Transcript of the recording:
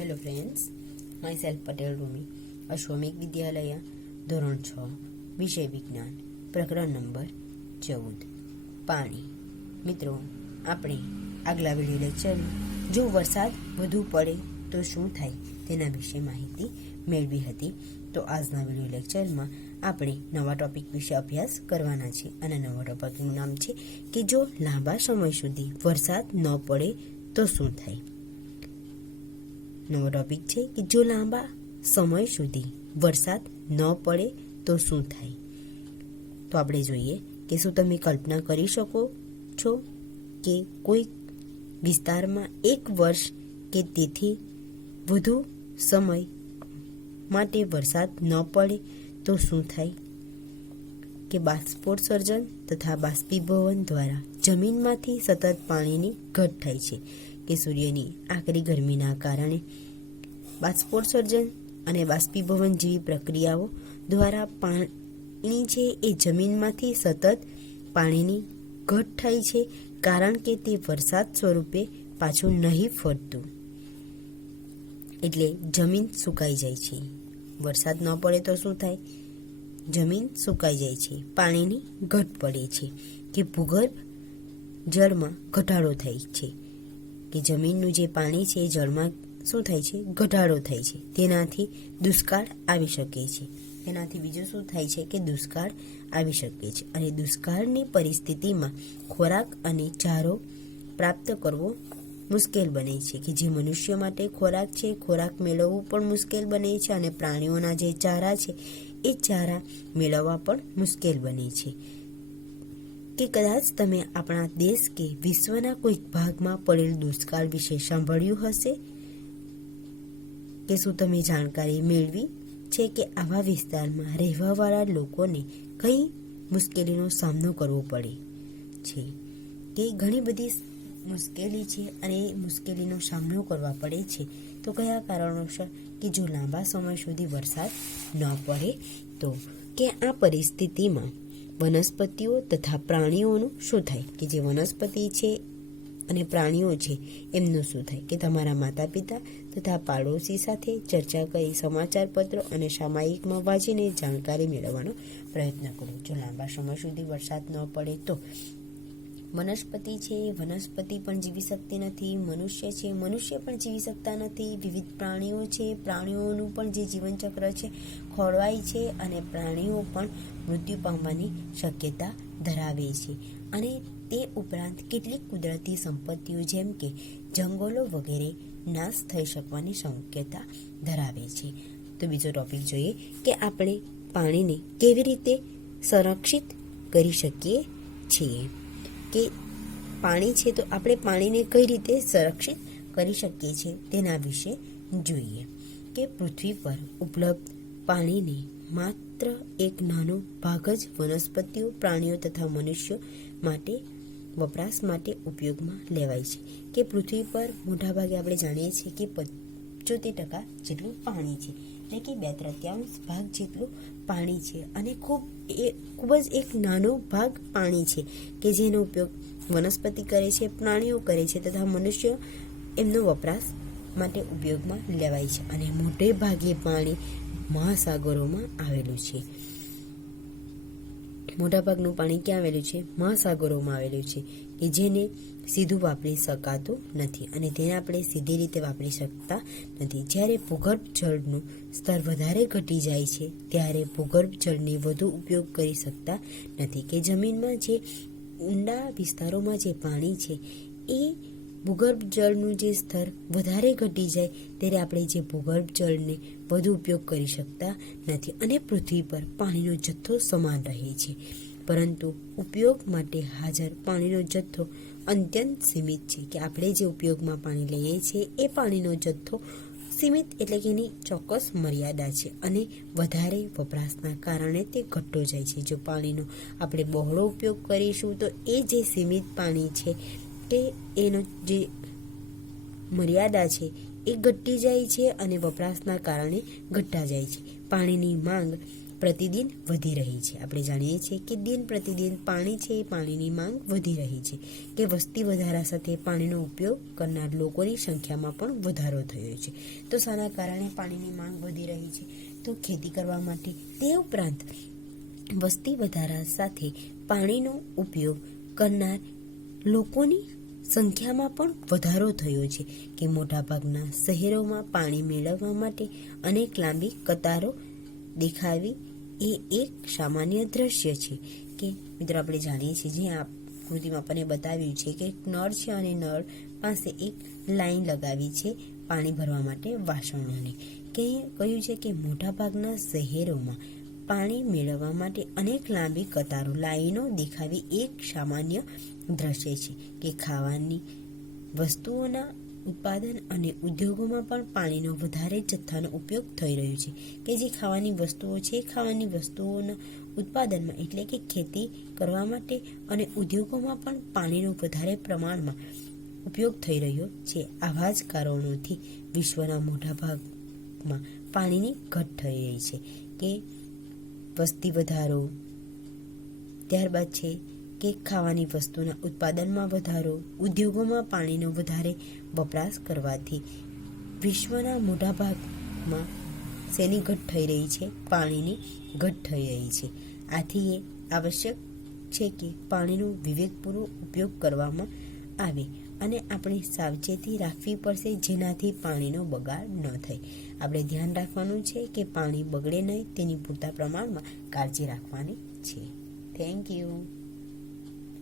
Hello friends, myself Patel Rumi, Ashwamegh Vidyalaya, ધોરણ 6, વિષય વિજ્ઞાન, પ્રકરણ નંબર 14, પાણી. મિત્રો, આપણે આગલા વિડીયો લેક્ચરમાં જો વરસાદ વધુ પડે તો શું થાય તેના વિશે માહિતી મેળવી હતી. તો આજના વિડીયો લેક્ચરમાં આપણે નવા ટોપિક વિશે અભ્યાસ કરવાના છે અને નવા ટોપિકનું નામ છે કે જો લાંબા સમય સુધી વરસાદ ન પડે તો શું થાય. નવો ટોપિક છે કે જો લાંબા સમય સુધી વરસાદ ન પડે તો શું થાય. તો આપણે જોઈએ કે શું તમે કલ્પના કરી શકો છો કે કોઈ વિસ્તારમાં 1 વર્ષ કે તેથી વધુ સમય માટે વરસાદ ન પડે તો શું થાય. કે બાષ્પોત્સર્જન તથા બાષ્પીભવન દ્વારા જમીનમાંથી સતત પાણીની ઘટ થાય છે. કે સૂર્યની આકરી ગરમીના કારણે બાષ્પોત્સર્જન અને બાષ્પીભવન જેવી પ્રક્રિયાઓ દ્વારા પાણી છે એ જમીનમાંથી સતત પાણીની ઘટ થાય છે, કારણ કે તે વરસાદ સ્વરૂપે પાછું નહીં ફરતું, એટલે જમીન સુકાઈ જાય છે. વરસાદ ન પડે તો શું થાય? જમીન સુકાઈ જાય છે, પાણીની ઘટ પડે છે. કે ભૂગર્ભ જળમાં ઘટાડો થાય છે. કે જમીનનું જે પાણી છે એ જળમાં શું થાય છે? ઘટાડો થાય છે. તેનાથી દુષ્કાળ આવી શકે છે. તેનાથી બીજું શું થાય છે કે દુષ્કાળ આવી શકે છે. અને દુષ્કાળની પરિસ્થિતિમાં ખોરાક અને ચારો પ્રાપ્ત કરવો મુશ્કેલ બને છે. કે જે મનુષ્ય માટે ખોરાક છે, ખોરાક મેળવવું પણ મુશ્કેલ બને છે અને પ્રાણીઓના જે ચારા છે એ ચારા મેળવવા પણ મુશ્કેલ બને છે. કે કદાચ તમે આપણા દેશ કે વિશ્વના કોઈક ભાગમાં પડેલ દુષ્કાળ વિશે સાંભળ્યું હશે. કે શું તમે જાણકારી મેળવી છે કે આવા વિસ્તારમાં રહેવાવાળા લોકોને કઈ મુશ્કેલીનો સામનો કરવો પડે છે. કે ઘણી બધી મુશ્કેલી છે અને એ મુશ્કેલીનો સામનો કરવા પડે છે. તો કયા કારણોસર? કે જો લાંબા સમય સુધી વરસાદ ન પડે તો. કે આ પરિસ્થિતિમાં વનસ્પતિઓ તથા પ્રાણીઓનું શું થાય? કે જે વનસ્પતિ છે અને પ્રાણીઓ છે એમનું શું થાય? કે તમારા માતા પિતા તથા પાડોશી સાથે ચર્ચા કરી સમાચાર પત્રો અને સામાયિકમાં વાંચીને જાણકારી મેળવવાનો પ્રયત્ન કરો. જો લાંબા સમય સુધી વરસાદ ન પડે તો વનસ્પતિ છે, વનસ્પતિ પણ જીવી શકતી નથી. મનુષ્ય છે, મનુષ્ય પણ જીવી શકતા નથી. વિવિધ પ્રાણીઓ છે, પ્રાણીઓનું પણ જે જીવનચક્ર છે ખોરવાય છે અને પ્રાણીઓ પણ મૃત્યુ પામવાની શક્યતા ધરાવે છે. અને તે ઉપરાંત કેટલીક કુદરતી સંપત્તિઓ જેમ કે જંગલો વગેરે નાશ થઈ શકવાની શક્યતા ધરાવે છે. તો બીજો ટોપિક જોઈએ કે આપણે પાણીને કેવી રીતે સંરક્ષિત કરી શકીએ છીએ. કે પાણી છે તો આપણે પાણીને કઈ રીતે સંરક્ષિત કરી શકીએ છીએ તેના વિશે જોઈએ. કે પૃથ્વી પર ઉપલબ્ધ પાણીને માત્ર એક નાનો ભાગ જ વનસ્પતિઓ, પ્રાણીઓ તથા મનુષ્યો માટે વપરાશ માટે ઉપયોગમાં લેવાય છે. કે પૃથ્વી પર મોટાભાગે આપણે જાણીએ છીએ કે 75% જેટલું પાણી છે, એટલે કે 2/3 ભાગ જેટલું પાણી છે અને ખૂબ જ એક નાનો ભાગ પાણી છે કે જેનો ઉપયોગ વનસ્પતિ કરે છે, પ્રાણીઓ કરે છે તથા મનુષ્યો એમનો વપરાશ માટે ઉપયોગમાં લેવાય છે. અને મોટે ભાગે પાણી મહાસાગરોમાં આવેલું છે. મોટાભાગનું પાણી ક્યાં આવેલું છે? મહાસાગરોમાં આવેલું છે. કે જેને સીધું વાપરી શકાતું નથી અને તેને આપણે સીધી રીતે વાપરી શકતા નથી. જ્યારે ભૂગર્ભ જળનું સ્તર વધારે ઘટી જાય છે ત્યારે ભૂગર્ભ જળને વધુ ઉપયોગ કરી શકતા નથી. કે જમીનમાં જે ઊંડા વિસ્તારોમાં જે પાણી છે એ ભૂગર્ભ જળનું જે સ્તર વધારે ઘટી જાય ત્યારે આપણે જે ભૂગર્ભ જળને વધુ ઉપયોગ કરી શકતા નથી અને પૃથ્વી પર પાણીનો જથ્થો સમાન રહે છે, પરંતુ ઉપયોગ માટે હાજર પાણીનો જથ્થો અત્યંત સીમિત છે. કે આપણે જે ઉપયોગમાં પાણી લઈએ છીએ એ પાણીનો જથ્થો સીમિત, એટલે કે એની ચોક્કસ મર્યાદા છે અને વધારે વપરાશના કારણે તે ઘટતો જાય છે. જો પાણીનો આપણે બહોળો ઉપયોગ કરીશું તો એ જે સીમિત પાણી છે કે એનો જે મર્યાદા છે એ ઘટી જાય છે અને વપરાશના કારણે ઘટતા જાય છે. પાણીની માંગ પ્રતિદિન વધી રહી છે. આપણે જાણીએ છીએ કે દિન પ્રતિદિન પાણી છે એ પાણીની માંગ વધી રહી છે, કે વસ્તી વધારા સાથે પાણીનો ઉપયોગ કરનાર લોકોની સંખ્યામાં પણ વધારો થયો છે. તો શાના કારણે પાણીની માંગ વધી રહી છે? તો ખેતી કરવા માટે, તે ઉપરાંત વસ્તી વધારા સાથે પાણીનો ઉપયોગ કરનાર લોકોની સંખ્યામાં પણ વધારો થયો છે, કે મોટાભાગના શહેરોમાં પાણી મેળવવા માટે અનેક લાંબી કતારો દેખાવી એ એક સામાન્ય દ્રશ્ય છે. કે મિત્રો આપણે જાણીએ છીએ, જે આકૃતિમાં આપણને બતાવ્યું છે કે નળ છે અને નળ પાસે એક લાઈન લગાવી છે પાણી ભરવા માટે વાસણોની. કે કહ્યું છે કે મોટાભાગના શહેરોમાં પાણી મેળવવા માટે અનેક લાંબી કતારો લાઈનો દેખાવી એક સામાન્ય દ્રશ્ય છે. કે ખાવાની વસ્તુઓના ઉત્પાદન અને ઉદ્યોગોમાં પણ પાણીનો વધારે જથ્થાનો ઉપયોગ થઈ રહ્યો છે. કે જે ખાવાની વસ્તુઓ છે, ખાવાની વસ્તુઓના ઉત્પાદનમાં એટલે કે ખેતી કરવા માટે અને ઉદ્યોગોમાં પણ પાણીનો વધારે પ્રમાણમાં ઉપયોગ થઈ રહ્યો છે. આવા જ કારણોથી વિશ્વના મોટા ભાગમાં પાણીની ઘટ થઈ રહી છે. કે વસ્તી વધારો, ત્યારબાદ છે કે ખાવાની વસ્તુના ઉત્પાદનમાં વધારો, ઉદ્યોગોમાં પાણીનો વધારે વપરાશ કરવાથી વિશ્વના મોટા ભાગમાં શેની ઘટ થઈ રહી છે? પાણીની ઘટ થઈ રહી છે. આથી એ આવશ્યક છે કે પાણીનો વિવેકપૂર્વક ઉપયોગ કરવામાં આવે અને આપણે સાવચેતી રાખવી પડશે, જેનાથી પાણીનો બગાડ ન થાય. આપણે ધ્યાન રાખવાનું છે કે પાણી બગડે નહીં, તેની પૂરતા પ્રમાણમાં કાળજી રાખવાની છે. Thank you.